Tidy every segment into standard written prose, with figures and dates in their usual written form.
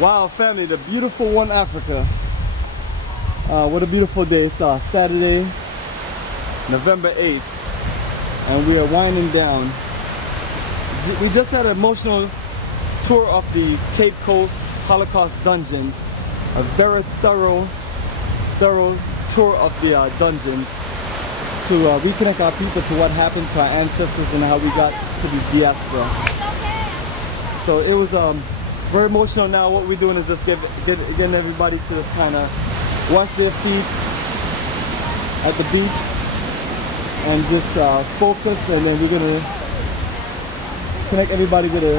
Wow, family, the beautiful One Africa. What a beautiful day. It's Saturday, November 8th, and we are winding down. We just had an emotional tour of the Cape Coast Holocaust dungeons. A very thorough tour of the dungeons to reconnect our people to what happened to our ancestors and how we got to the diaspora. So it was very emotional. Now what we're doing is just getting everybody to just kind of wash their feet at the beach and just focus, and then we're going to connect everybody with a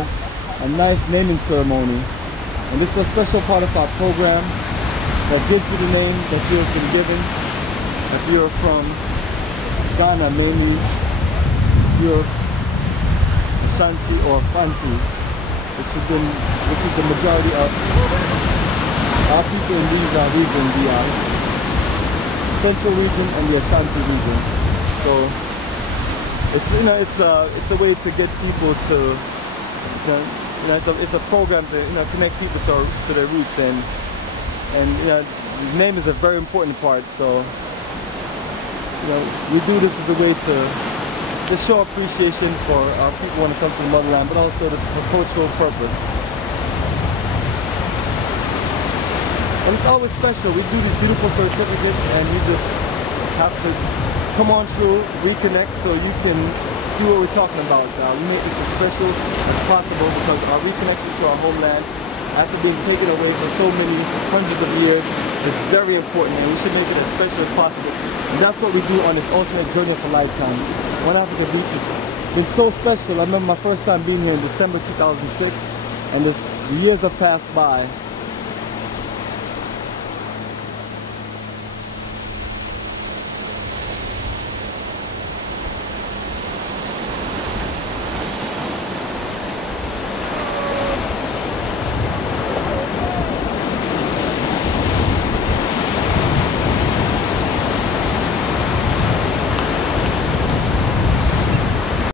nice naming ceremony. And this is a special part of our program that gives you the name that you have been given. If you're from Ghana, mainly if you're Ashanti or Fanti, which is the majority of our people in these regions, the Central region and the Ashanti region. So it's a way to get people to it's a program to connect people to their roots, and the name is a very important part. So we do this as a way to show appreciation for our people when it comes to the motherland, but also this for cultural purpose. And it's always special. We do these beautiful certificates, and you just have to come on through, reconnect, so you can see what we're talking about. We make this as special as possible because our reconnection to our homeland, after being taken away for so many hundreds of years, is very important, and we should make it as special as possible. And that's what we do on this ultimate journey of a lifetime. One Africa Beach has been so special. I remember my first time being here in December 2006, and the years have passed by.